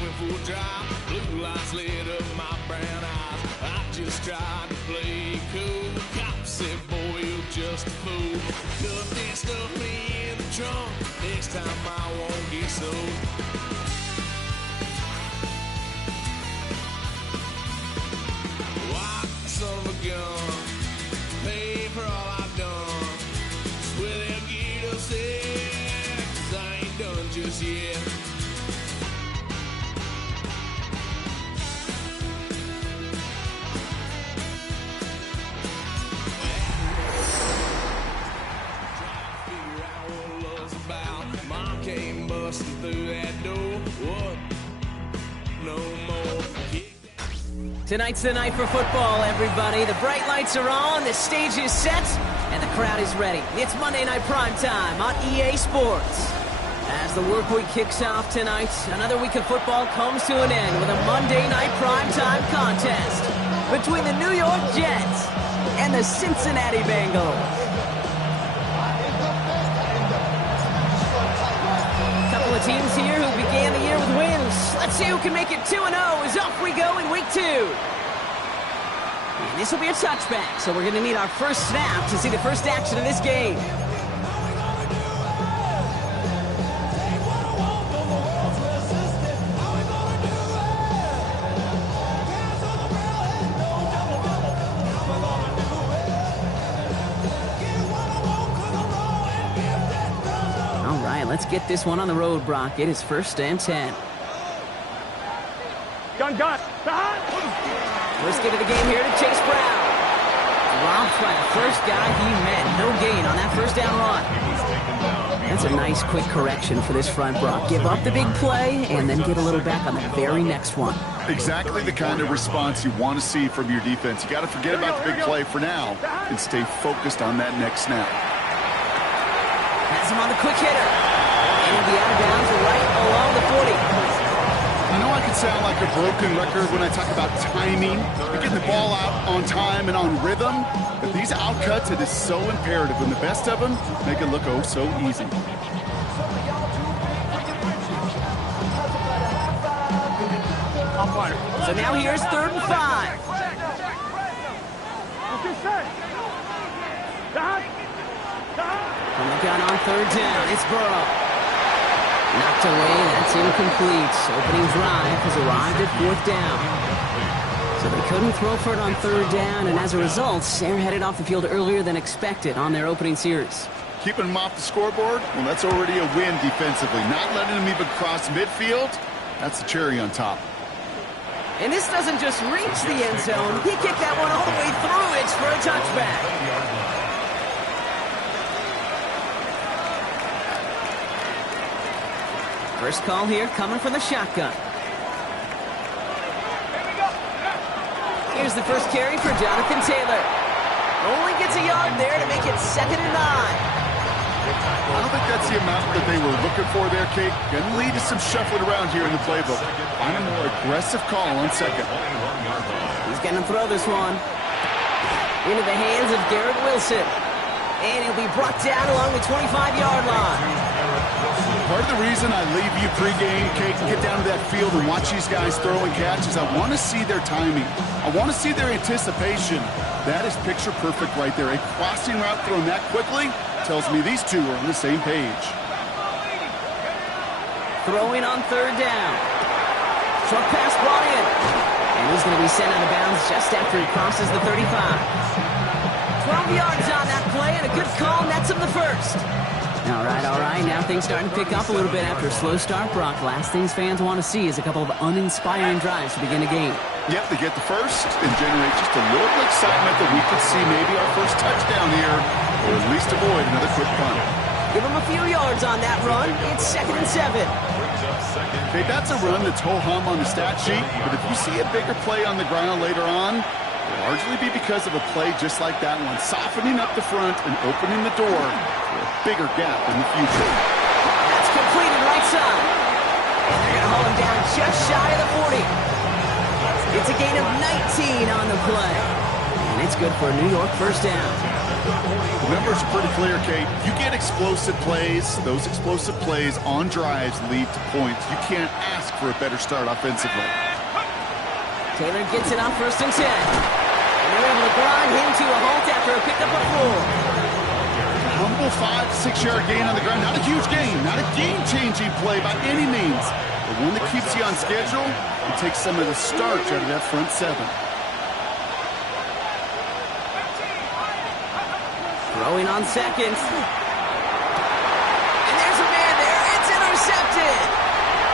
Went full drive, blue lights lit up my brown eyes. I just tried to play cool. Cop said, boy, you're just a fool. Cuffed and stuffed me in the trunk. Next time I won't get so. White son of a gun, pay for all I've done. Swear they'll get upset, 'cause I ain't done just yet. Tonight's the night for football, everybody. The bright lights are on, the stage is set, and the crowd is ready. It's Monday Night Primetime on EA Sports. As the work week kicks off tonight, another week of football comes to an end with a Monday Night Primetime contest between the New York Jets and the Cincinnati Bengals. Couple of teams here who began the year with wins. Let's see who can make it 2-0 as off we go in week 2. And this will be a touchback, so we're going to need our first snap to see the first action of this game. Let's get this one on the road, Brock. It is 1st and 10. Gun. First get of the game here to Chase Brown. Dropped by the first guy he met. No gain on that first down run. That's a nice quick correction for this front, Brock. Give up the big play and then get a little back on the very next one. Exactly the kind of response you want to see from your defense. You got to forget about the big play for now and stay focused on that next snap. Has him on the quick hitter. And he'll be out of bounds right along the 40. I know I can sound like a broken record when I talk about timing, getting the ball out on time and on rhythm, but these outcuts, it is so imperative, and the best of them make it look oh so easy. So now here's 3rd and 5. From the gun on 3rd down, it's Burrow. Knocked away, that's incomplete. Opening drive has arrived at 4th down. So they couldn't throw for it on 3rd down, and as a result, they're headed off the field earlier than expected on their opening series. Keeping them off the scoreboard, well, that's already a win defensively. Not letting them even cross midfield, that's the cherry on top. And this doesn't just reach the end zone. He kicked that one all the way through. It's for a touchback. First call here coming from the shotgun. Here's the first carry for Jonathan Taylor. Only gets a yard there to make it 2nd and 9. I don't think that's the amount that they were looking for there, Kate. Going to lead to some shuffling around here in the playbook. Find a more aggressive call on 2nd. He's going to throw this one into the hands of Garrett Wilson. And he'll be brought down along the 25-yard line. Part of the reason I leave you pregame, Kate, and get down to that field and watch these guys throw and catch is I want to see their timing. I want to see their anticipation. That is picture perfect right there. A crossing route thrown that quickly tells me these two are on the same page. Throwing on 3rd down. Short pass brought in. And he's going to be sent out of bounds just after he crosses the 35. 12 yards on that play, and a good call nets him the first. All right. Now things starting to pick up a little bit after a slow start, Brock. Last things fans want to see is a couple of uninspiring drives to begin a game. Yep, they get the first and generate just a little bit of excitement that we could see maybe our first touchdown here, or at least avoid another quick punt. Give him a few yards on that run. It's 2nd and 7. Okay, that's a run that's ho-hum on the stat sheet, but if you see a bigger play on the ground later on, it'll largely be because of a play just like that one, softening up the front and opening the door for a bigger gap in the future. That's completed right side. And they're going to hold him down just shy of the 40. It's a gain of 19 on the play. And And it's good for a New York first down. The numbers are pretty clear, Kate. You get explosive plays. Those explosive plays on drives lead to points. You can't ask for a better start offensively. Taylor gets it on 1st and 10. And they're able to grind him to a halt after a pickup of 4. Humble 5-6 yard gain on the ground. Not a huge gain. Not a game-changing play by any means. But one that keeps you on schedule and takes some of the starch out of that front 7. Throwing on 2nd. And there's a man there. It's intercepted.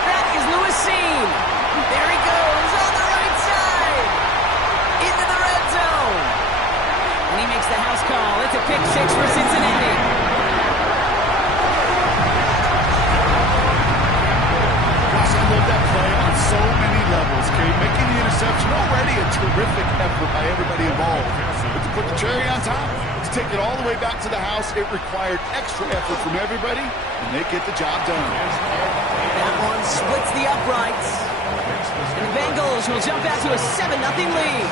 That is Lewis Seen. There he goes on the right side. Into the red zone. And he makes the house call. It's a pick 6 for Cincinnati. Gosh, I love that play on so many levels, Kate. Making the interception already a terrific effort by everybody involved. But to put the cherry on top, to take it all the way back to the house, it required extra effort from everybody, and they get the job done. That one splits the uprights. And the Bengals will jump out to a 7-0 lead.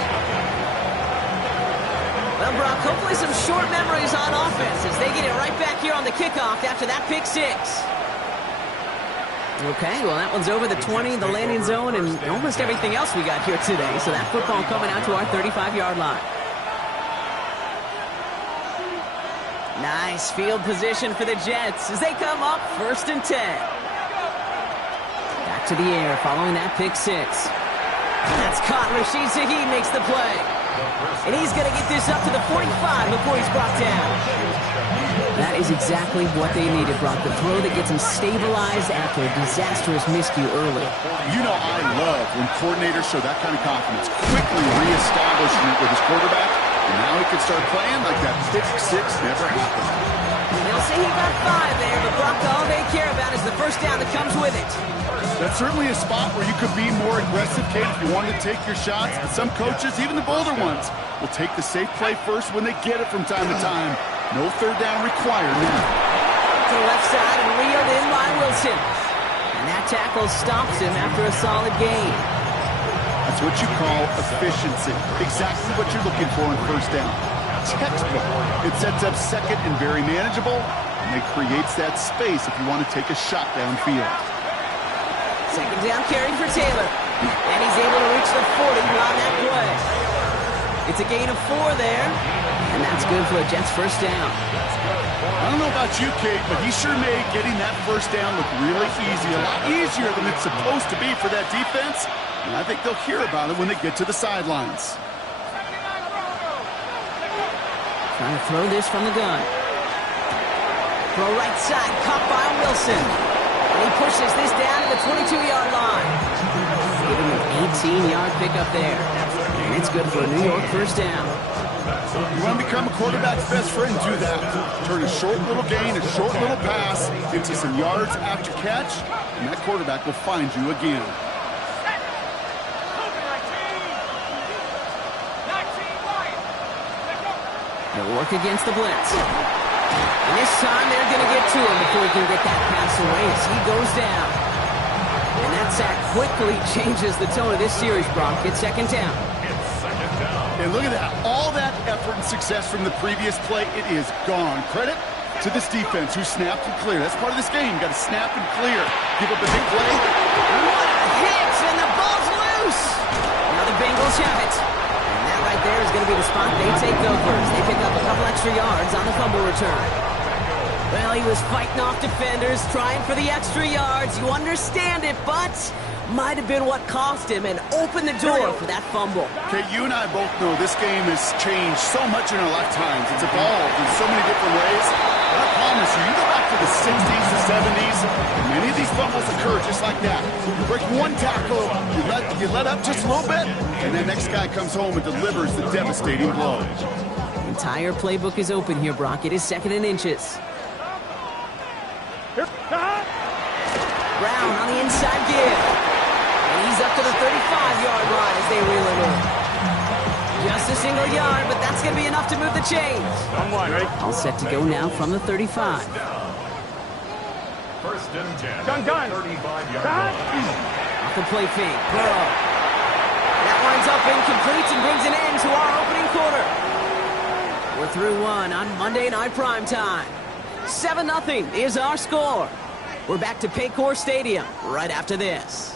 Well, Brock, hopefully some short memories on offense as they get it right back here on the kickoff after that pick 6. Okay, well, that one's over the 20, the landing zone, and almost everything else we got here today. So that football coming out to our 35-yard line. Nice field position for the Jets as they come up 1st and 10. Back to the air following that pick 6. That's caught. Rashid Shaheed makes the play. And he's going to get this up to the 45 before he's brought down. That is exactly what they needed, Brock. The throw that gets him stabilized after a disastrous miscue early. You know I love when coordinators show that kind of confidence, quickly reestablishing it with his quarterback, and now he can start playing like that pick 6 never happened. They'll say he got 5 there, but Brock, all they care about is the first down that comes with it. That's certainly a spot where you could be more aggressive, Kate, if you wanted to take your shots. But some coaches, even the bolder ones, will take the safe play first when they get it from time to time. No third down required now. To the left side and reeled in by Wilson. And that tackle stops him after a solid gain. That's what you call efficiency. Exactly what you're looking for in first down. Textbook. It sets up second and very manageable, and it creates that space if you want to take a shot downfield. Second down carry for Taylor. And he's able to reach the 40 on that play. It's a gain of 4 there. And that's good for a Jets first down. I don't know about you, Kate, but he sure made getting that first down look really easy. A lot easier than it's supposed to be for that defense. And I think they'll hear about it when they get to the sidelines. Trying to throw this from the gun. Throw right side, caught by Wilson. And he pushes this down to the 22-yard line. Give him an 18-yard pickup there. And it's good for a New York first down. You want to become a quarterback's best friend, do that. Turn a short little gain, a short little pass into some yards after catch, and that quarterback will find you again. They'll work against the blitz. And this time they're going to get to him before he can get that pass away as he goes down. And that sack quickly changes the tone of this series, Brock. It's second down. And look at that. All that effort and success from the previous play, it is gone. Credit to this defense who snapped and cleared. That's part of this game. You got to snap and clear. Give up a big play. What a hit, and the ball's loose. Now the Bengals have it. And that right there is going to be the spot they take over as they pick up a couple extra yards on the fumble return. Well, he was fighting off defenders, trying for the extra yards. You understand it, but might have been what cost him and opened the door for that fumble. Okay, you and I both know this game has changed so much in our lifetimes. It's evolved in so many different ways. But I promise you, you go back to the 60s, the 70s, and many of these fumbles occur just like that. You break one tackle, you let up just a little bit, and the next guy comes home and delivers the devastating blow. The entire playbook is open here, Brock. It is second and inches. Brown on the inside give. And he's up to the 35-yard line as they reel it in. Just a single yard, but that's going to be enough to move the chains. All set to go now from the 35. First and 10. Gun. 35-yard line. Off the play fake. Burrow. That winds up incomplete and brings an end to our opening quarter. We're through one on Monday Night Primetime. 7-0 is our score. We're back to Paycor Stadium right after this.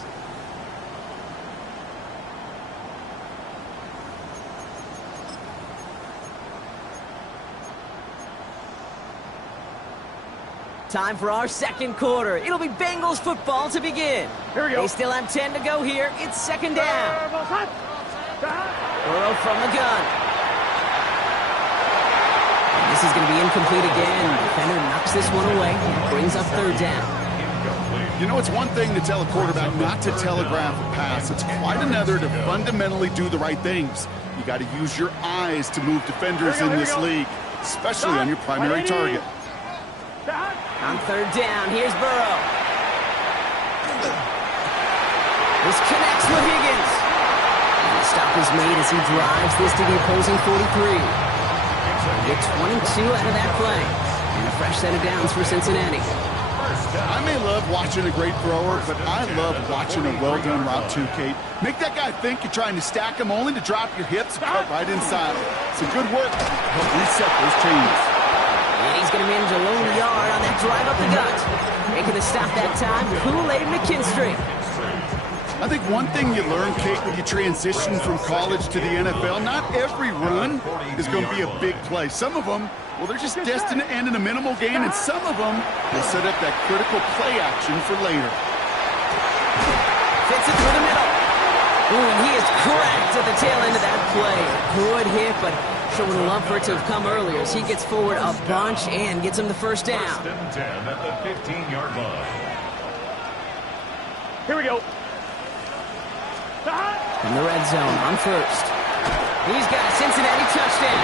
Time for our second quarter. It'll be Bengals football to begin. Here we go. They still have 10 to go here. It's second down. Burrow from the gun. And this is going to be incomplete again. Defender knocks this one away. Brings up third down. You know, it's one thing to tell a quarterback not to telegraph a pass. It's quite another to fundamentally do the right things. You got to use your eyes to move defenders in this league, especially on your primary target. On third down, here's Burrow. This connects with Higgins. And the stop is made as he drives this to the opposing 43. Get 22 out of that play. And a fresh set of downs for Cincinnati. I may love watching a great thrower, but I love watching a well-done route too, Kate. Make that guy think you're trying to stack him only to drop your hips and cut right inside. Some good work to help reset those chains. And he's going to manage a lone yard on that drive up the gut. Making the stop that time, Kool-Aid McKinstry. I think one thing you learn, Kate, when you transition from college to the NFL, not every run is going to be a big play. Some of them, well, they're just destined to end in a minimal gain, and some of them will set up that critical play action for later. Fits it through the middle. Ooh, and he is cracked at the tail end of that play. Good hit, but sure would love for it to have come earlier as he gets forward a bunch and gets him the first down. 10 at the 15-yard line. Here we go. In the red zone on first. He's got a Cincinnati touchdown.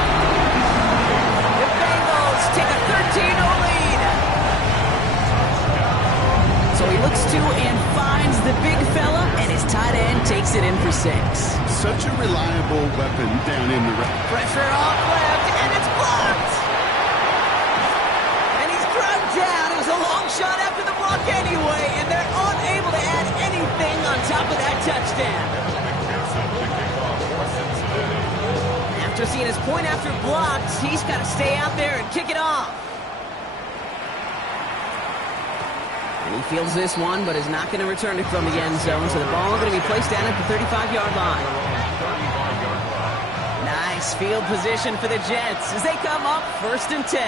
The Bengals take a 13-0 lead. So he looks to and finds the big fella, and his tight end takes it in for 6. Such a reliable weapon down in the red. Pressure off left, and it's blocked. And he's dragged down. It was a long shot after the block anyway, and they're unable to add anything on top of that touchdown. After seeing his point after blocked, he's got to stay out there and kick it off. And he fields this one, but is not going to return it from the end zone, so the ball going to be placed down at the 35-yard line. Nice field position for the Jets as they come up 1st and 10.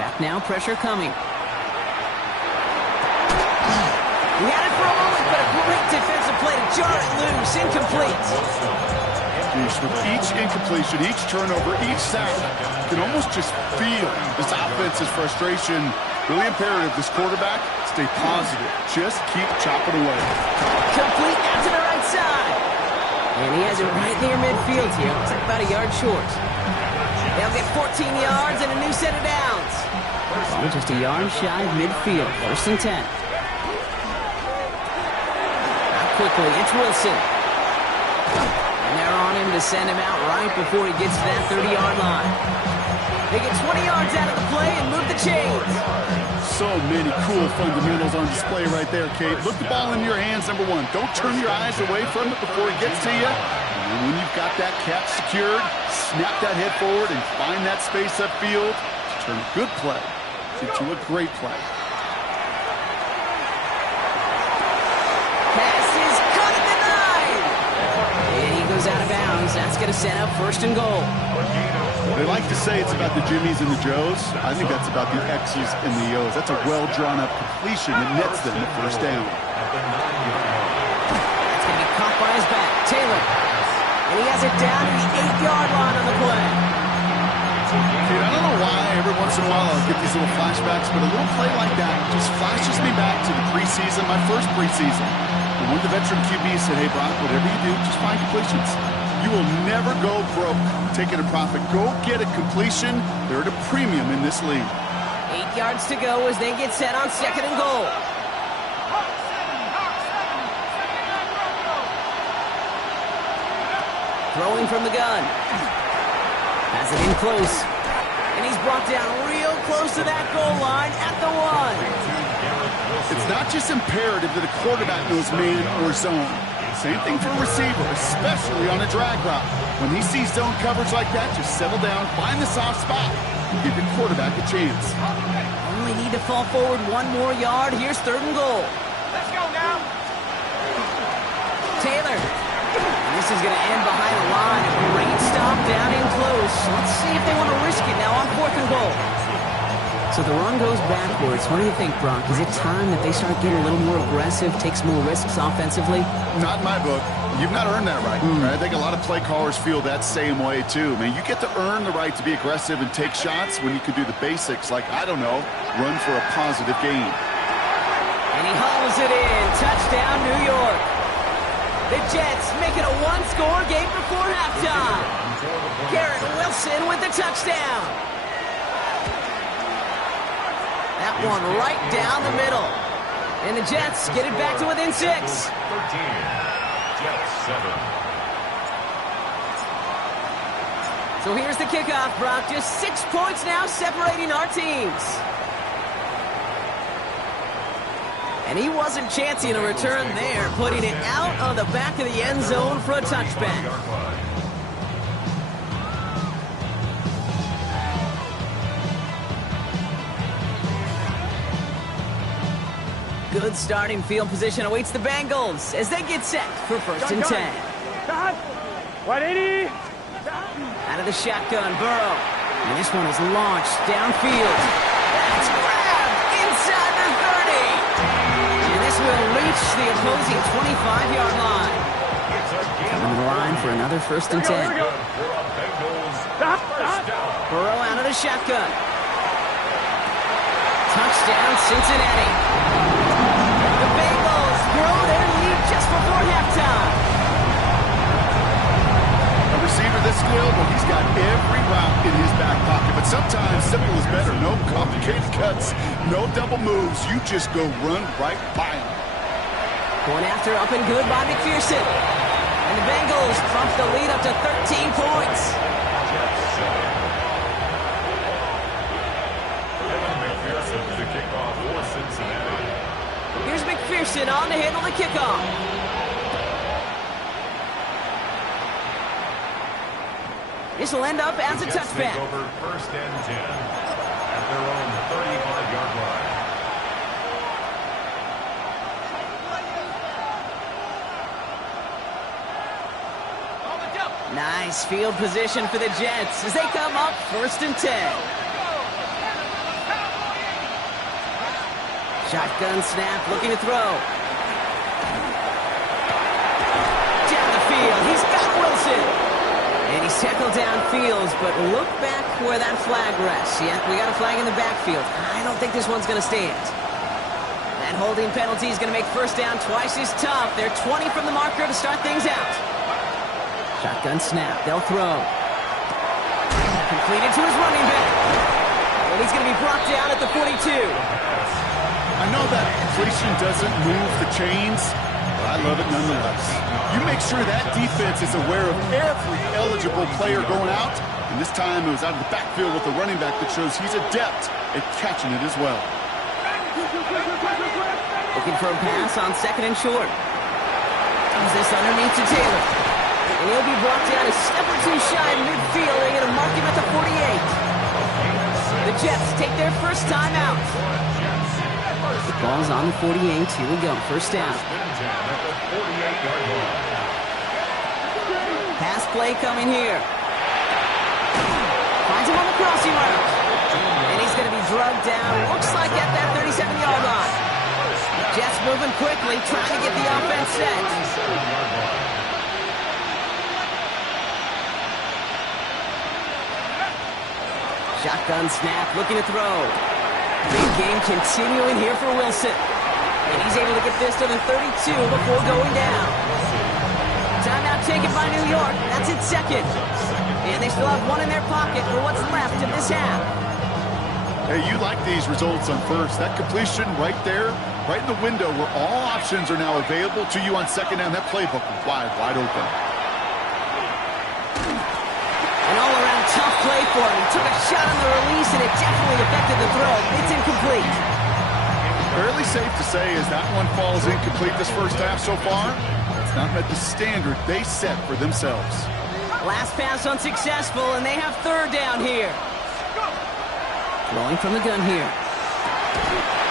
Back now, pressure coming. He had it for a moment, but a great defensive play to jar it loose. Incomplete. With each incompletion, each turnover, each sack, you can almost just feel this offense's frustration. Really imperative, this quarterback, stay positive. Just keep chopping away. Complete out to the right side. And he has it right near midfield here. It's like about a yard short. They'll get 14 yards and a new set of downs. Ball just a yard shy of midfield. 1st and 10. Quickly, it's Wilson. And they're on him to send him out right before he gets to that 30-yard line. They get 20 yards out of the play and move the chains. So many cool fundamentals on display right there, Kate. Look the ball in your hands, number one. Don't turn your eyes away from it before it gets to you. And when you've got that catch secured, snap that head forward and find that space upfield to turn a good play into a great play. Out of bounds. That's going to set up 1st and goal. They like to say it's about the Jimmies and the Joes. I think that's about the X's and the O's. That's a well-drawn-up completion that nets them the 1st down. That's going to be caught by his back. Taylor. And he has it down to the 8-yard line on the play. Dude, I don't know why every once in a while I'll get these little flashbacks, but a little play like that just flashes me back to the preseason, my first preseason. And one of the veteran QBs said, hey, Brock, whatever you do, just find completions. You will never go broke taking a profit. Go get a completion. They're at a premium in this league. 8 yards to go as they get set on 2nd and goal. Throwing from the gun. Has it in close. And he's brought down real close to that goal line at the 1. It's not just imperative that a quarterback knows man or zone. Same thing for a receiver, especially on a drag route. When he sees zone coverage like that, just settle down, find the soft spot, and give your quarterback a chance. Only need to fall forward 1 more yard. Here's 3rd and goal. Let's go now. Taylor. And this is going to end behind the line. A great stop down in close. Let's see if they want to risk it now on 4th and goal. So the run goes backwards. What do you think, Brock? Is it time that they start getting a little more aggressive, take some more risks offensively? Not in my book. You've not earned that right. I think a lot of play callers feel that same way, too. Man, you get to earn the right to be aggressive and take shots when you could do the basics, like, I don't know, run for a positive gain. And he hauls it in. Touchdown, New York. The Jets make it a 1-score game before halftime. Garrett Wilson with the touchdown. That one right down the middle. And the Jets get it back to within 6. 13. Jets 7. So here's the kickoff, Brock. Just 6 points now separating our teams. And he wasn't chancing a return there, putting it out on the back of the end zone for a touchback. Good starting field position awaits the Bengals as they get set for 1st and 10. 180. Out of the shotgun, Burrow. And this one is launched downfield. That's grabbed inside the 30. And this will reach the opposing 25-yard line. On the line for another 1st and 10. Burrow out of the shotgun. Touchdown, Cincinnati. The Bengals grow their lead just before halftime. A receiver this skilled, well, he's got every route in his back pocket. But sometimes simple is better. No complicated cuts, no double moves. You just go run right by him. Going after up and good by McPherson. And the Bengals bump the lead up to 13 points. The kickoff for Cincinnati. Here's McPherson on to handle the kickoff. This will end up as a touchback. Over 1st and 10 at their own 35-yard line. Nice field position for the Jets as they come up 1st and 10. Shotgun snap, looking to throw. Down the field, he's got Wilson. And he's tackled downfield, but look back where that flag rests. Yeah, we got a flag in the backfield. I don't think this one's going to stand. That holding penalty is going to make 1st down twice as tough. They're 20 from the marker to start things out. Shotgun snap, they'll throw. Completed to his running back. And he's going to be brought down at the 42. I know that completion doesn't move the chains, but I love it nonetheless. You make sure that defense is aware of every eligible player going out, and this time it was out of the backfield with the running back that shows he's adept at catching it as well. Looking for a pass on 2nd and short. Comes this underneath to Taylor. And he'll be brought down a step or two shy of midfield. They're going to mark him at the 48. The Jets take their first time out. The ball's on the 48. Here we go. 1st down. Pass play coming here. Finds him on the crossing route. And he's going to be drugged down. Looks like at that 37-yard line. Jets moving quickly, trying to get the offense set. Shotgun snap, looking to throw. Big game continuing here for Wilson. And he's able to get this to the 32 before going down. Timeout taken by New York. That's its 2nd. And they still have one in their pocket for what's left of this half. Hey, you like these results on 1st. That completion right there, right in the window where all options are now available to you on 2nd down. That playbook is wide open. An all-around tough play for him. He took a shot on the release, and it definitely affected the throw. It's incomplete. Fairly safe to say as that one falls incomplete this first half so far. has not met the standard they set for themselves. Last pass unsuccessful, and they have third down here. Throwing from the gun here.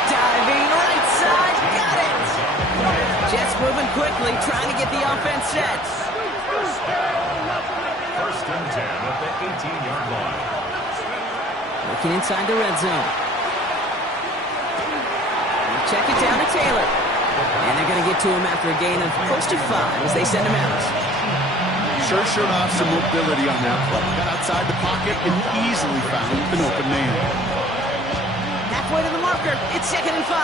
Diving right side, got it! Jets moving quickly, trying to get the offense set. First and 10 at the 18-yard line. Looking inside the red zone. Check it down to Taylor. And they're going to get to him after a gain of close to 5 as they send him out. Sure showed off some mobility on that play. Got outside the pocket and easily found an open man. Halfway to the marker. It's 2nd and 5.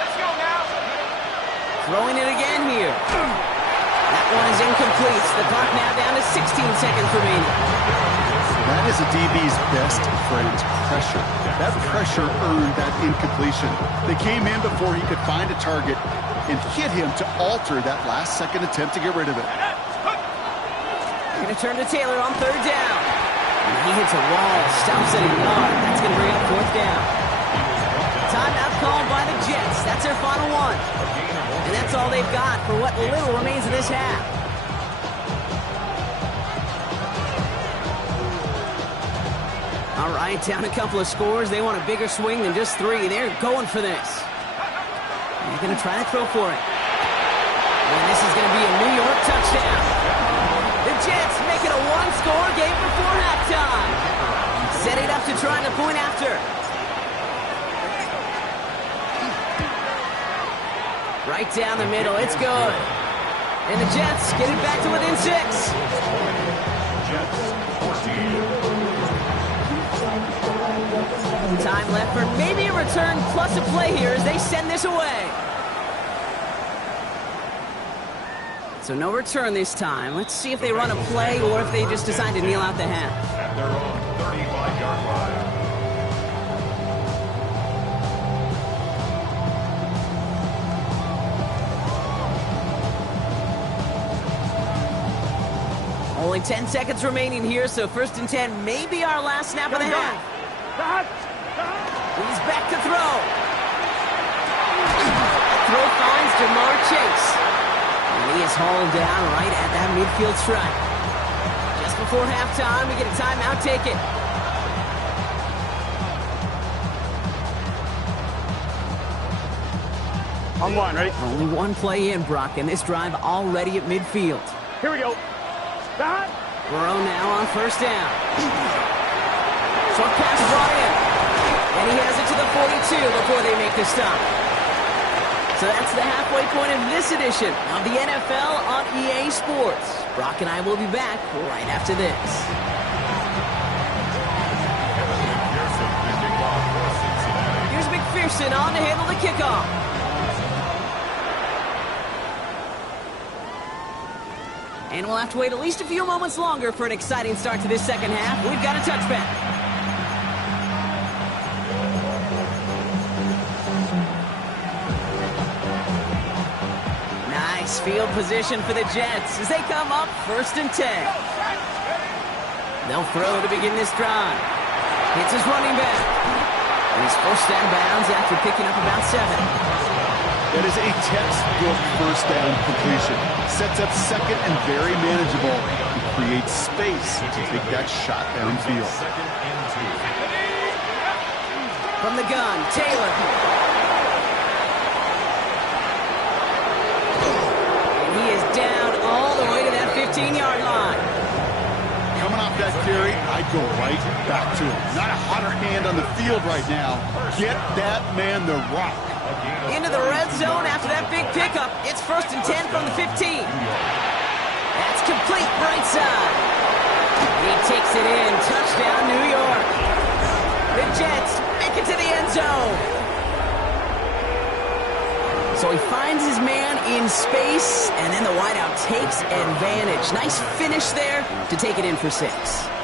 Let's go now. Throwing it again here. That one is incomplete. The clock now down to 16 seconds remaining. That is a DB's best friend, pressure. That pressure earned that incompletion. They came in before he could find a target and hit him to alter that last-second attempt to get rid of it. They're going to turn to Taylor on third down. And he hits a wall, stops at a yard. That's going to bring up fourth down. Timeout called by the Jets. That's their final one. And that's all they've got for what little remains of this half. All right, down a couple of scores. They want a bigger swing than just 3. They're going for this. They're going to try to throw for it. And this is going to be a New York touchdown. The Jets make it a one-score game before halftime. Setting up to try the point after. Right down the middle. It's good. And the Jets get it back to within 6. Jets 14. Time left for maybe a return plus a play here as they send this away. So no return this time. Let's see if they run a play or if they just decide to kneel out the half. At their own 35-yard line. Only 10 seconds remaining here, so 1st and 10 may be our last snap of the half. He's back to throw. Throw finds Jamar Chase. And he is hauled down right at that midfield stripe. Just before halftime, we get a timeout. Take it. On one, ready? Only one play in, Brock, and this drive already at midfield. Here we go. That. Burrow now on first down. Short pass brought in. And he has it to the 42 before they make the stop. So that's the halfway point of this edition of the NFL on EA Sports. Brock and I will be back right after this. Here's McPherson on to handle the kickoff. And we'll have to wait at least a few moments longer for an exciting start to this second half. We've got a touchback. Nice field position for the Jets as they come up 1st and 10. They'll throw to begin this drive. Hits his running back. And he's first down bounds after picking up about 7. That is a textbook first down completion. Sets up second and very manageable. He creates space to take that shot downfield. From the gun, Taylor. And he is down all the way to that 15-yard line. Coming off that carry, I'd go right back to him. Not a hotter hand on the field right now. Get that man the rock. Into the red zone after that big pickup. It's 1st and 10 from the 15. That's complete right side. He takes it in. Touchdown, New York. The Jets make it to the end zone. So he finds his man in space, and then the wideout takes advantage. Nice finish there to take it in for 6.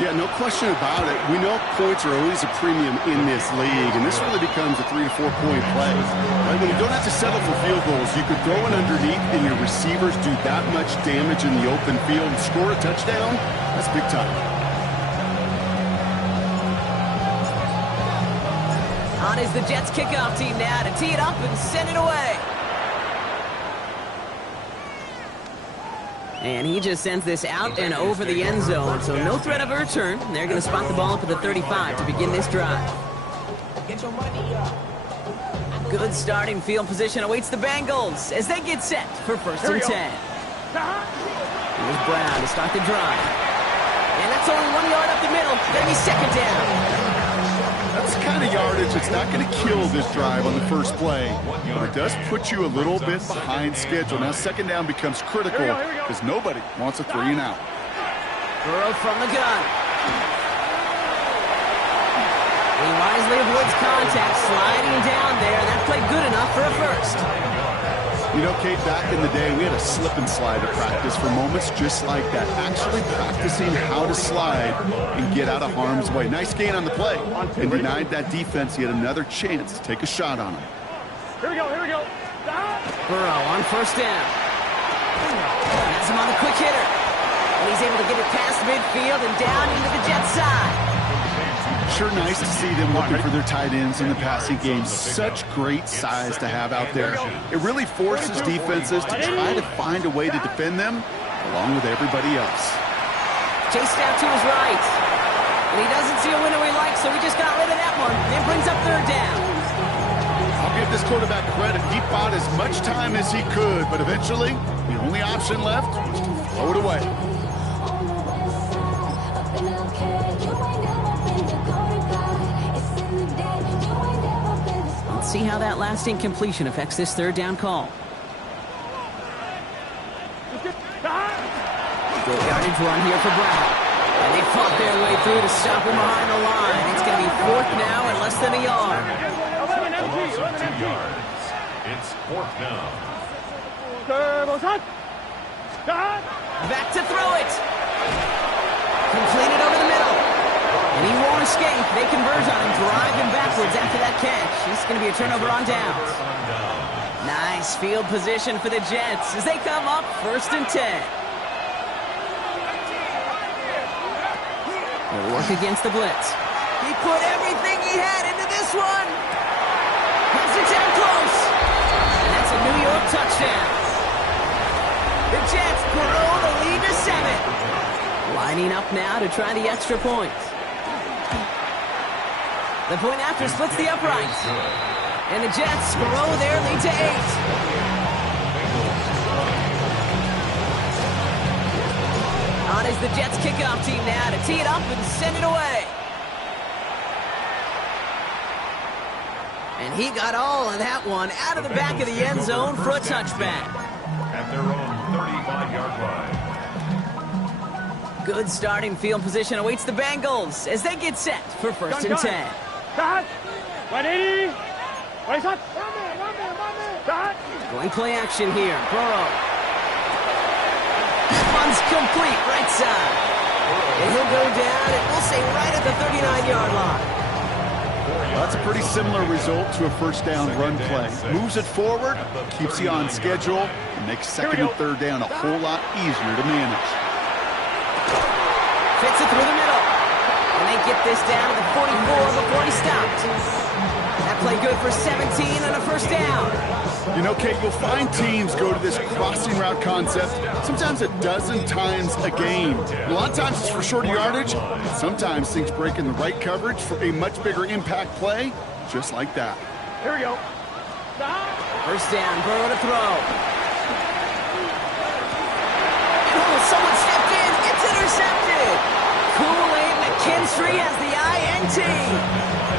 Yeah, no question about it. We know points are always a premium in this league, and this really becomes a 3 to 4 point play. Right? When you don't have to settle for field goals, you could throw it underneath, and your receivers do that much damage in the open field and score a touchdown. That's big time. On is the Jets kickoff team now to tee it up and send it away. And he just sends this out and over the end zone, so no threat of a return. They're going to spot the ball up at the 35 to begin this drive. Good starting field position awaits the Bengals as they get set for first and 10. Here's Brown to start the drive. And that's only 1 yard up the middle. Going to be second down. That's the kind of yardage that's not going to kill this drive on the first play, but it does put you a little bit behind schedule. Now second down becomes critical because nobody wants a 3 and out. Burrow from the gun. He wisely avoids contact, sliding down there. That played good enough for a first. You know, Kate, back in the day, we had a slip and slide at practice for moments just like that. Actually practicing how to slide and get out of harm's way. Nice gain on the play. And denied that defense yet another chance to take a shot on him. Here we go. Burrow on first down. Has him on the quick hitter. And he's able to get it past midfield and down into the Jets side. Sure nice to see them looking for their tight ends in the passing game. Such great size to have out there. It really forces defenses to try to find a way to defend them along with everybody else. Chased out to his right. And he doesn't see a window he likes, so he just got rid of that one. It brings up third down. I'll give this quarterback credit. He bought as much time as he could, but eventually the only option left was to throw it away. Let's see how that last incompletion affects this third down call. Good yardage run here for Brown. And they fought their way through to stop him behind the line. It's going to be fourth now and less than a yard. A loss of 2 yards. It's fourth down. Back to throw it. Completed over the middle. And he won't escape. They converge on him, drive him backwards after that catch. This is going to be a turnover on downs. Nice field position for the Jets as they come up first and 10. They'll work against the blitz. He put everything he had into this one. Has it down close. And that's a New York touchdown. The Jets grow the lead to 7. Lining up now to try the extra point. The point after splits the uprights. And the Jets grow their lead to 8. On is the Jets kickoff team now to tee it up and send it away. And he got all of that one out of the back of the end zone for a touchback. At their own 35-yard line. Good starting field position awaits the Bengals as they get set for first and 10. 180. Going play action here. Burrow. One's complete, right side. And he'll go down, and we'll say right at the 39-yard line. That's a pretty similar result to a first down run play. Moves it forward, keeps you on schedule, and makes second and third down a whole lot easier to manage. Fits it through the middle. And they get this down to the 44 before he stopped. That play good for 17 and a first down. You know, Kate, you'll find teams go to this crossing route concept sometimes a dozen times a game. A lot of times it's for shorter yardage, but sometimes things break in the right coverage for a much bigger impact play, just like that. Here we go. First down, Burrow to throw. Oh, someone stepped in. It's intercepted. Kool-Aid McKinstry has the INT.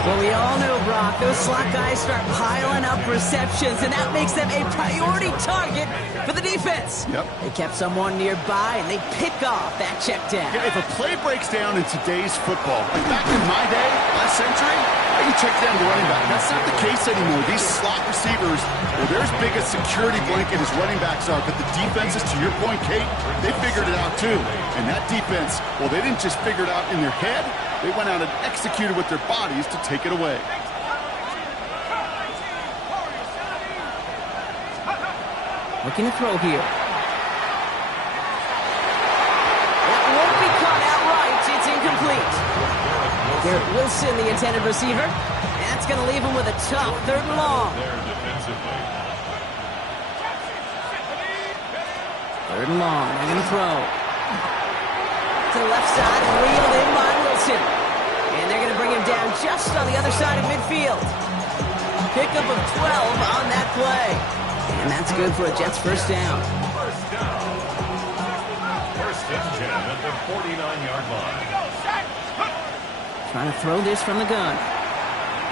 Well, we all know, Brock, those slot guys start piling up receptions, and that makes them a priority target for the defense. Yep. They kept someone nearby, and they pick off that check down. Yeah, if a play breaks down in today's football, like back in my day, last century, you check down the running back. That's not the case anymore. These slot receivers, well, they're as big a security blanket as running backs are, but the defenses, to your point, Kate, they figured it out too. And that defense, well, they didn't just figure it out in their head. They went out and executed with their bodies to take it away. Looking to throw here. That won't be caught outright. It's incomplete. Garrett Wilson, the intended receiver. That's going to leave him with a tough third and long. 3rd 3rd and long. They're going to throw. To the left side and reeled in by Wilson. And they're going to bring him down just on the other side of midfield. Pickup of 12 on that play. And that's good for a Jets first down. First down. First and 10 at the 49-yard line. Trying to throw this from the gun.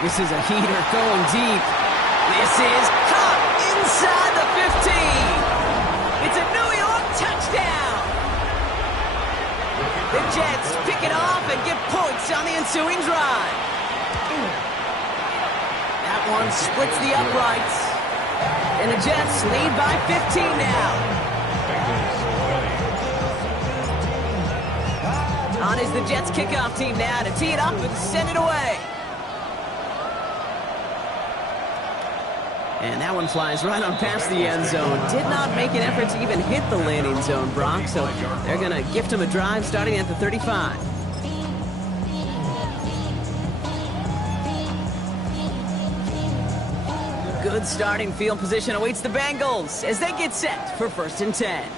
This is a heater going deep. This is caught inside the 15. It's a New York touchdown. The Jets pick it off and get points on the ensuing drive. That one splits the uprights. And the Jets lead by 15 now. On is the Jets kickoff team now to tee it up and send it away. And that one flies right on past the end zone. Did not make an effort to even hit the landing zone, Brock. So they're going to gift him a drive starting at the 35. Good starting field position awaits the Bengals as they get set for 1st and 10.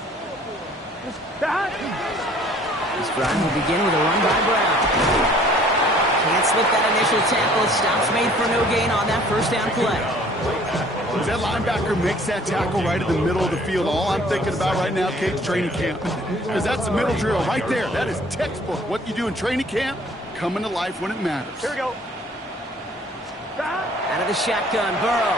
This drive will begin with a run by Brown. Can't slip that initial tackle. Stops made for no gain on that first down play. That linebacker makes that tackle right in the middle of the field. All I'm thinking about right now, Kate's training camp. Because that's the middle drill right there. That is textbook. What you do in training camp, coming to life when it matters. Here we go. Out of the shotgun, Burrow.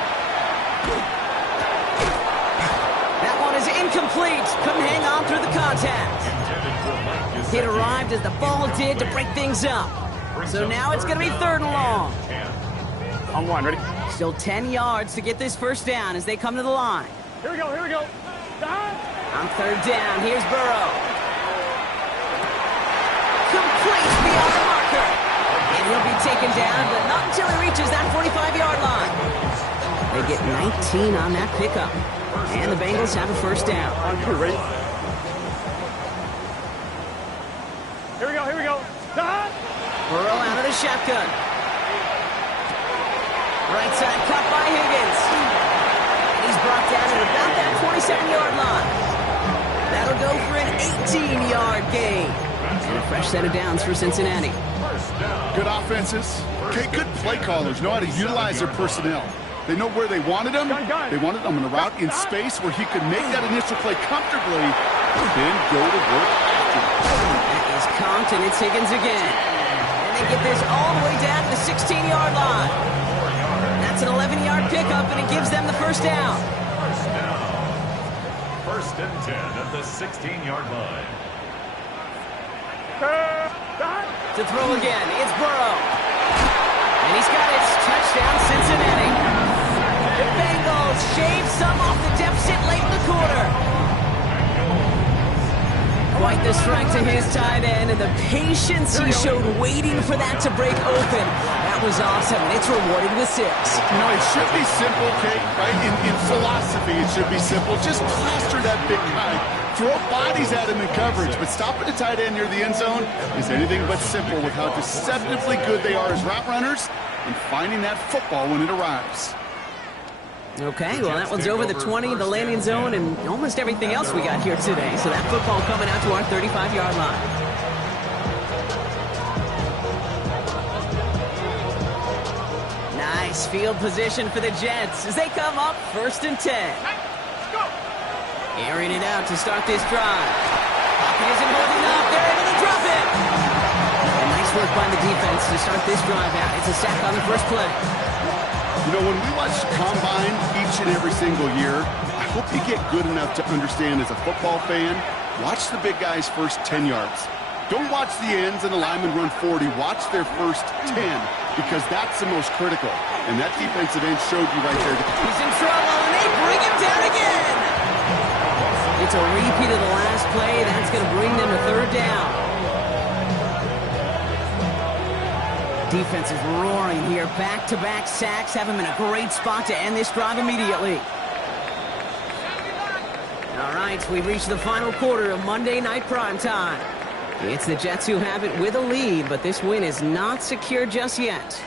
That one is incomplete. Couldn't hang on through the contact. It arrived as the ball did to break things up. So now it's going to be 3rd and long. On 1, ready? Still 10 yards to get this first down as they come to the line. Here we go, here we go. On 3rd down, here's Burrow. Complete beyond the marker. And he'll be taken down, but not until he reaches that 45-yard line. They get 19 on that pickup. And the Bengals have a first down. On 2, ready? Here we go, here we go. Burrow out of the shotgun. Right side cut by Higgins. He's brought down at about that 27-yard line. That'll go for an 18-yard gain. And a fresh set of downs for Cincinnati. Good offenses. Okay, good play callers know how to utilize their personnel. They know where they wanted them. They wanted them in a route in space where he could make that initial play comfortably and then go to work after. That is Conk, and it's Higgins again. And they get this all the way down to the 16-yard line. That's an 11-yard pickup, and it gives them the first down. First down. 1st and 10 at the 16-yard line. To throw again, it's Burrow. And he's got it. Touchdown, Cincinnati. The Bengals shave some off the deficit late in the quarter. Quite the strike to his tight end, and the patience he showed waiting for that to break open. That was awesome, and it's rewarded with 6. You know, it should be simple, Kate, right? In philosophy, it should be simple. Just plaster that big guy. Throw bodies at him in coverage, but stopping the tight end near the end zone is anything but simple with how deceptively good they are as route runners and finding that football when it arrives. Okay, well, that one's over the 20, the landing zone, and almost everything else we got here today. So that football coming out to our 35-yard line. Nice field position for the Jets as they come up 1st and 10. Airing it out to start this drive. Pocket isn't holding up. They're able to drop it. And nice work by the defense to start this drive out. It's a sack on the first play. You know, when we watch Combine each and every single year, I hope you get good enough to understand as a football fan, watch the big guys' first 10 yards. Don't watch the ends and the linemen run 40. Watch their first 10 because that's the most critical. And that defensive end showed you right there. He's in trouble, and they bring him down again. It's a repeat of the last play. That's going to bring them to 3rd down. Defense is roaring here. Back-to-back sacks have him in a great spot to end this drive immediately. All right, we've reached the final quarter of Monday Night Primetime. It's the Jets who have it with a lead, but this win is not secure just yet.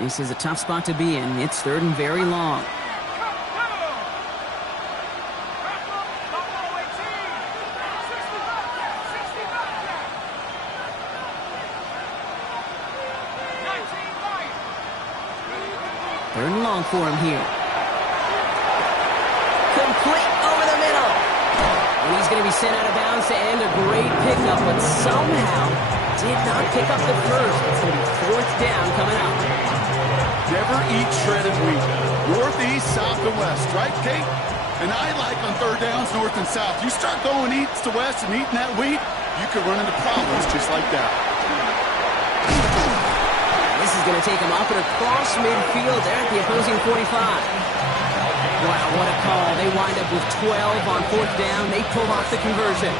This is a tough spot to be in. It's third and very long. Third and long for him here. Complete over the middle. And he's going to be sent out of bounds to end a great pickup, but somehow did not pick up the first. It's going to be fourth down coming up. Never eat shredded wheat. Northeast, south, and west, right, Kate? And I like on third downs, north and south. You start going east to west and eating that wheat, you could run into problems just like that. This is going to take him up and across midfield there at the opposing 45. Wow, what a call. They wind up with 12 on fourth down. They pull off the conversion.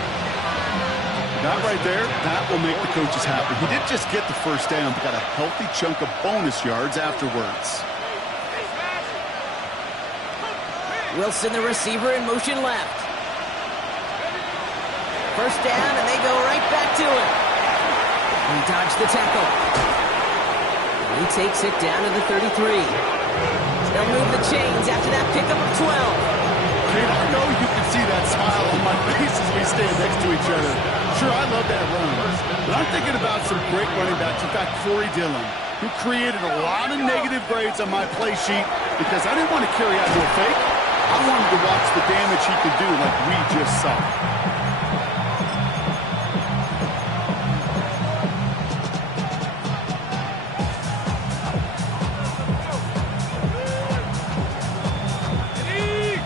That right there, that will make the coaches happy. He didn't just get the first down, but got a healthy chunk of bonus yards afterwards. Wilson, the receiver, in motion left. First down, and they go right back to it. He dodged the tackle. He takes it down to the 33. They'll move the chains after that pickup of 12. Kate, I know you can see that smile on my face as we stand next to each other. Sure, I love that run. But I'm thinking about some great running backs. In fact, Corey Dillon, who created a lot of negative grades on my play sheet because I didn't want to carry out no fake. I wanted to watch the damage he could do like we just saw.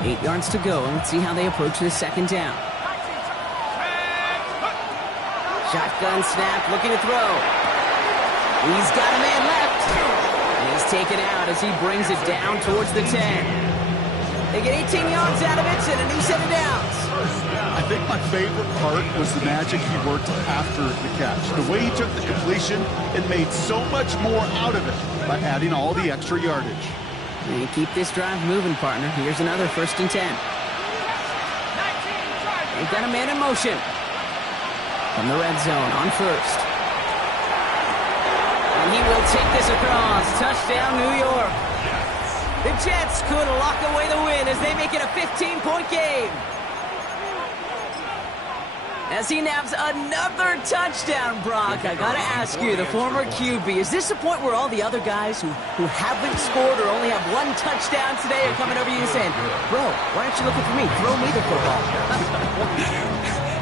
8 yards to go, and let's see how they approach this second down. Shotgun snap, looking to throw. He's got a man left. And he's taken out as he brings it down towards the 10. They get 18 yards out of it and a new set of downs. I think my favorite part was the magic he worked after the catch. The way he took the completion and made so much more out of it by adding all the extra yardage. And keep this drive moving, partner. Here's another 1st and 10. They've got a man in motion. From the red zone on first. And he will take this across. Touchdown, New York. The Jets could lock away the win as they make it a 15-point game. As he naps another touchdown, Brock, I gotta ask you, the former QB, is this a point where all the other guys who haven't scored or only have one touchdown today are coming over you and saying, bro, why aren't you looking for me? Throw me the football.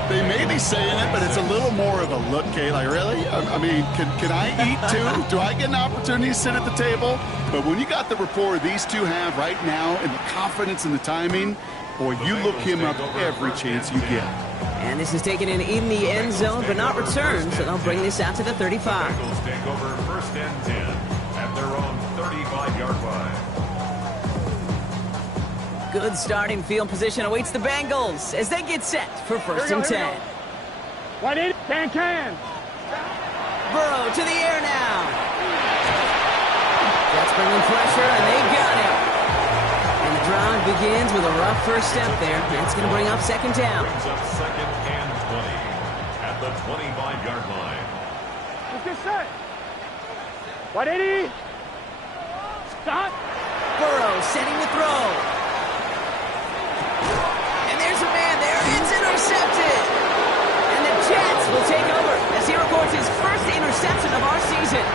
They may be saying it, but it's a little more of a look, Kate. Like, really? I mean, can I eat too? Do I get an opportunity to sit at the table? But when you got the rapport these two have right now and the confidence and the timing, boy, you look him up every chance you get. And this is taken in the end zone, but not returned, so they'll bring this out to the 35. Bengals take over 1st and 10 at their own 35-yard line. Good starting field position awaits the Bengals as they get set for 1st and 10. Right in, can. Burrow to the air now. Jets bringing pressure, and they got him. And the drive begins with a rough first step there. That's going to bring up 2nd down. Brings up 2nd and 20 at the 25-yard line. What's this say? 180. Stop. Burrow setting the throw. And there's a man there. It's intercepted. And the Jets will take over as he records his first interception of our season.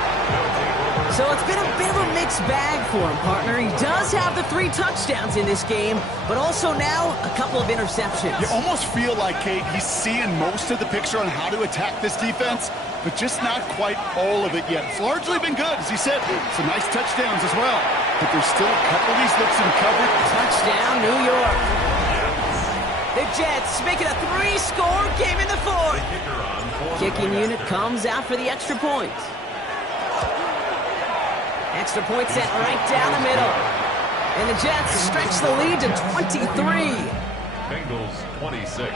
So it's been a bit of a mixed bag for him, partner. He does have the 3 touchdowns in this game, but also now a couple of interceptions. You almost feel like, Kate, he's seeing most of the picture on how to attack this defense, but just not quite all of it yet. It's largely been good, as he said. Some nice touchdowns as well, but there's still a couple of these looks in coverage. Touchdown, New York. The Jets make it a 3-score game in the 4th. Kicking unit comes out for the extra point. Extra point set right down the middle. And the Jets stretch the lead to 23. Bengals 26.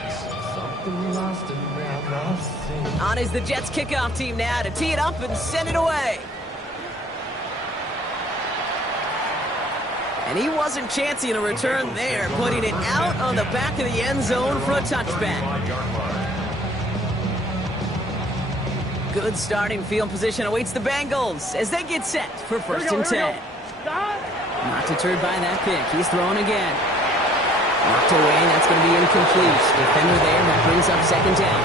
On is the Jets kickoff team now to tee it up and send it away. And he wasn't chancing a return there, putting it out on the back of the end zone for a touchback. Good starting field position awaits the Bengals as they get set for first and 10. Not deterred by that pick. He's throwing again. Knocked away, and that's going to be incomplete. Defender there, that brings up second down.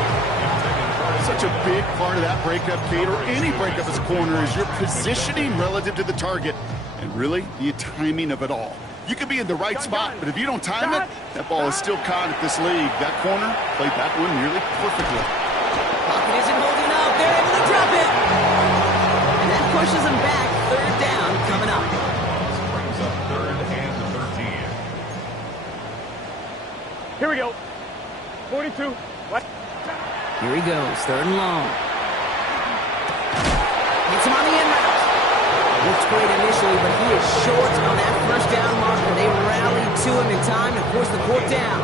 Such a big part of that breakup, Kate, or any breakup as a corner, is your positioning relative to the target, and really the timing of it all. You could be in the right spot, but if you don't time it, that ball is still caught at this league. That corner played that one nearly perfectly. Pocket isn't holding up. They're able to drop it. And that pushes them back. Third down coming up. This brings up 3rd and 13. Here we go. 42. What? Here he goes. Third and long. Hits him on the end route. Looks great initially, but he is short on that first down marker. They rallied to him in time and forced the fourth down.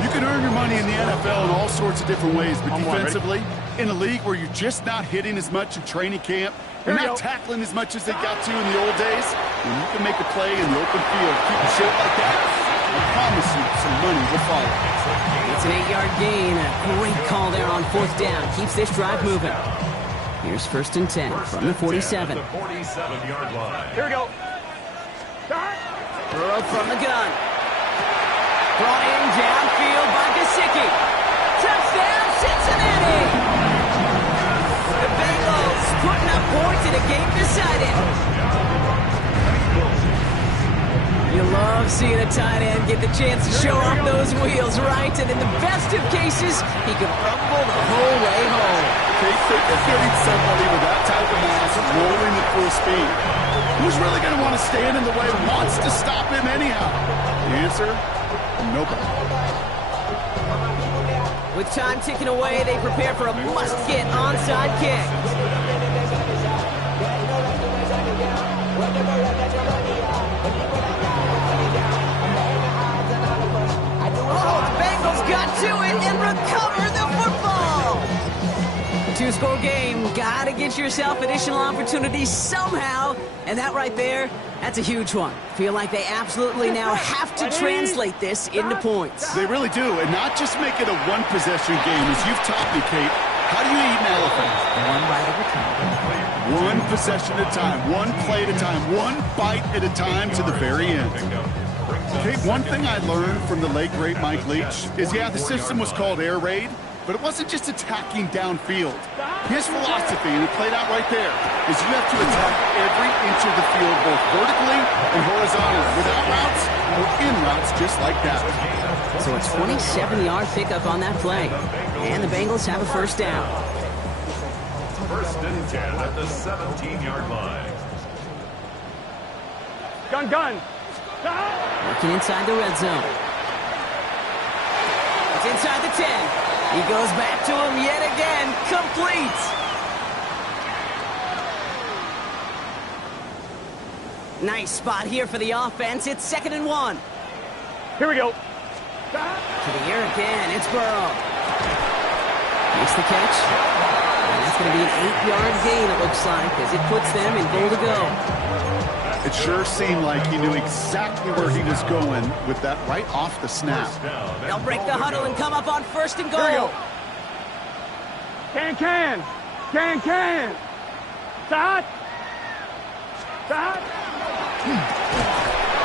You can earn your money in the NFL in all sorts of different ways, but defensively, in a league where you're just not hitting as much in training camp, you're not tackling as much as they got to in the old days, when you can make a play in the open field, keep it short like that, I promise you some money will follow. It's an 8-yard gain. A great call there on fourth down. Keeps this drive moving. Here's first and 10 from the 47. The 47-yard line. Here we go. Start. Burrow from the gun. Brought in downfield by Gesicki. Touchdown, Cincinnati! The Bengals putting up points in a game decided. You love seeing a tight end get the chance to show off those wheels, right? And in the best of cases, he can rumble the whole way home. They think of hitting somebody with that type of mass rolling at full speed. Who's really going to want to stand in the way, wants to stop him anyhow? The answer? Nobody. With time ticking away, they prepare for a must-get onside kick. Oh, the Bengals got to it and recover the football. Two-score game. Got to get yourself additional opportunities somehow. And that right there, that's a huge one. Feel like they absolutely now have to translate this into points. They really do, and not just make it a one-possession game. As you've taught me, Kate, how do you eat an elephant? One bite at a time. One possession at a time, one play at a time, one bite at a time to the very end. Kate, one thing I learned from the late, great Mike Leach is, yeah, the system was called air raid, but it wasn't just attacking downfield. His philosophy, and it played out right there, is you have to attack every inch of the field, both vertically and horizontally, without routes or in routes, just like that. So a 27-yard pickup on that play. And the Bengals have a first down. First and 10 at the 17-yard line. Gun. Working inside the red zone. It's inside the 10. He goes back to him yet again. Complete. Nice spot here for the offense. It's 2nd and 1. Here we go. To the air again. It's Burrow. Makes the catch. And that's going to be an 8-yard gain, it looks like, as it puts them in goal to go. It sure seemed like he knew exactly where he was going with that right off the snap. They'll break the huddle and come up on 1st and goal. Here we go. Can. Start.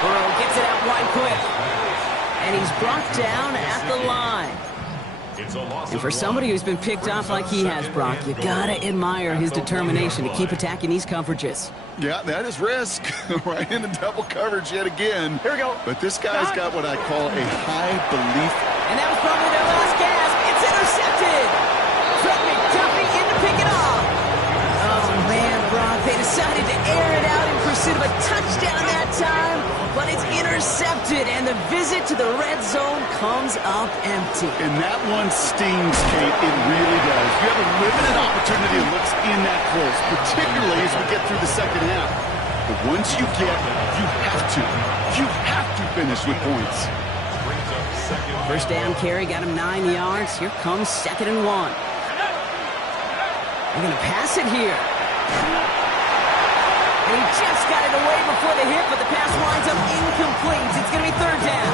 Burrow gets it out wide quick. And he's brought down at the line. And for somebody who's been picked off like he has, Brock, you gotta admire his determination to keep attacking these coverages. Yeah, that is risk. Right into double coverage yet again. Here we go. But this guy's got what I call a high belief. And that was probably their last gasp. It's intercepted. Fred McDuffie in to pick it off. Oh, man, Brock, they decided to air it out in pursuit of a touchdown that time, but it's intercepted, and the visit to the red zone comes up empty. And that one stings, Kate. It really does. You have a limited opportunity that looks in that close, particularly as we get through the second half. But once you get, you have to finish with points. First down carry got him 9 yards. Here comes 2nd and 1. They're going to pass it here. And he just got it away before the hit, but the pass winds up incomplete. It's going to be 3rd down.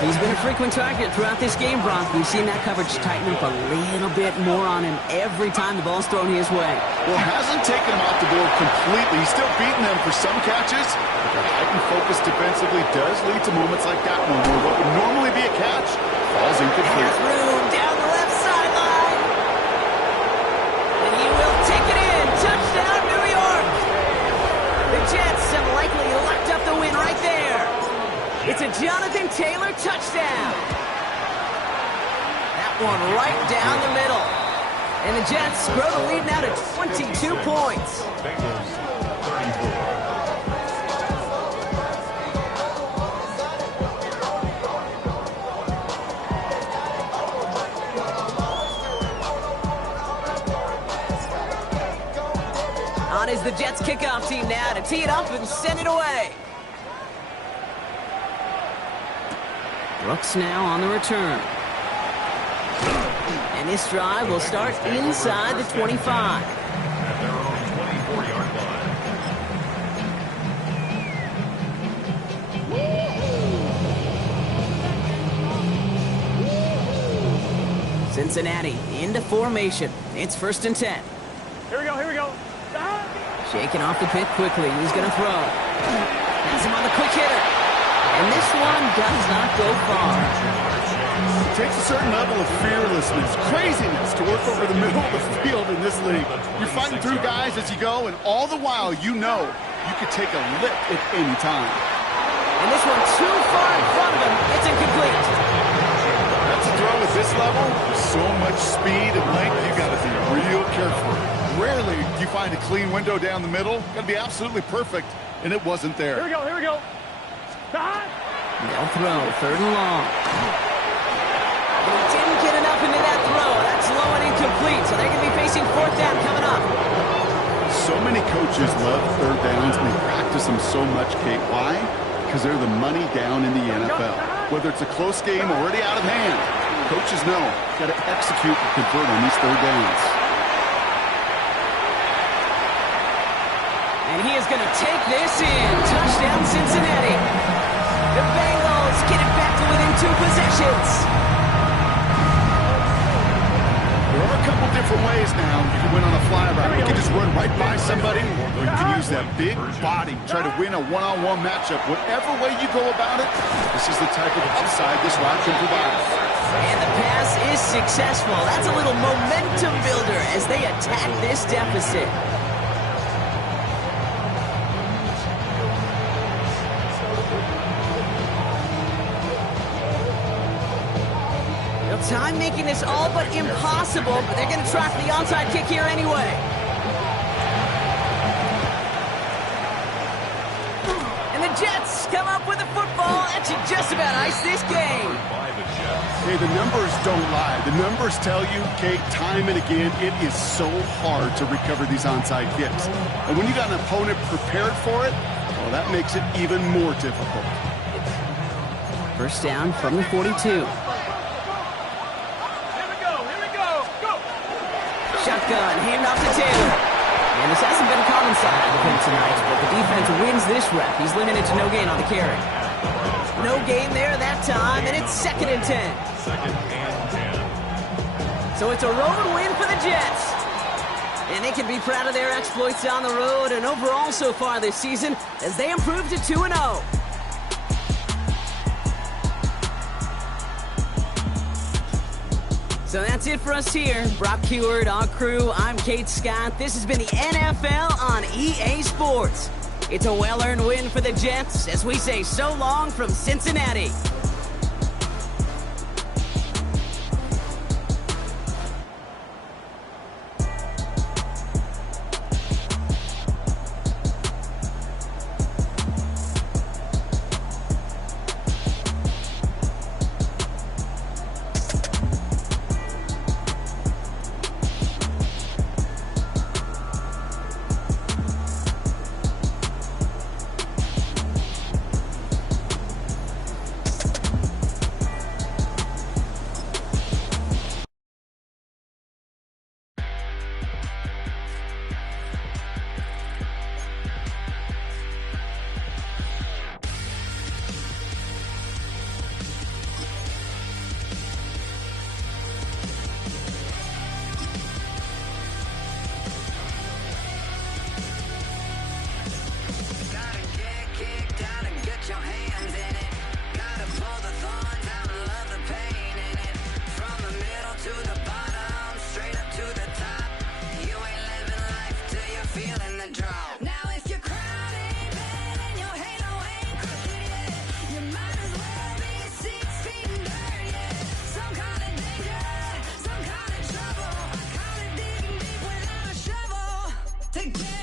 He's been a frequent target throughout this game, Brock. We've seen that coverage tighten up a little bit more on him every time the ball's thrown his way. Well, hasn't taken him off the board completely. He's still beating them for some catches. But their heightened focus defensively does lead to moments like that one where what would normally be a catch falls incomplete. There's room down the left sideline. And he will take it in. Touchdown, New York. The Jets have likely locked up the win right there. It's a Jonathan Taylor touchdown. That one right down the middle. And the Jets grow the lead now to 22 points. Bengals 34. On is the Jets kickoff team now to tee it up and send it away. Brooks now on the return. And this drive will start inside the 25. At their own 24-yard line. Cincinnati into formation. It's 1st and 10. Here we go, here we go. Shaking off the pit quickly. He's going to throw. Has him on the quick hitter. And this one does not go far. It takes a certain level of fearlessness, craziness to work over the middle of the field in this league. You're fighting through guys as you go, and all the while you know you could take a lick at any time. And this one too far in front of him. It's incomplete. That's a throw at this level. With so much speed and length, you got to be real careful. Rarely do you find a clean window down the middle. Got to be absolutely perfect, and it wasn't there. Here we go, here we go. They'll throw 3rd and long. He didn't get enough into that throw. That's low and incomplete, so they're going to be facing 4th down coming up. So many coaches love 3rd downs, and they practice them so much, Kate. Why? Because they're the money down in the NFL. Whether it's a close game already out of hand, coaches know got to execute and convert on these 3rd downs. And he is going to take this in. Touchdown, Cincinnati. The Bengals get it back to within 2 possessions. There are a couple different ways now you can win on a fly route. You can just run right by somebody, or you can use that big body, try to win a one-on-one matchup. Whatever way you go about it, this is the type of upside this route can provide. And the pass is successful. That's a little momentum builder as they attack this deficit. Time making this all but impossible, but they're going to try for the onside kick here anyway. And the Jets come up with a football that should just about ice this game. Hey, the numbers don't lie. The numbers tell you, Kate, time and again, it is so hard to recover these onside kicks. And when you got an opponent prepared for it, well, that makes it even more difficult. 1st down from the 42. Shotgun, hand off to Taylor. And this hasn't been a common side of him tonight, but the defense wins this rep. He's limited to no gain on the carry. No gain there that time, and it's 2nd and 10. 2nd and 10. So it's a road win for the Jets. And they can be proud of their exploits on the road and overall so far this season as they improve to 2-0. So that's it for us here. Brock Heward, our crew, I'm Kate Scott. This has been the NFL on EA Sports. It's a well-earned win for the Jets as we say so long from Cincinnati. together.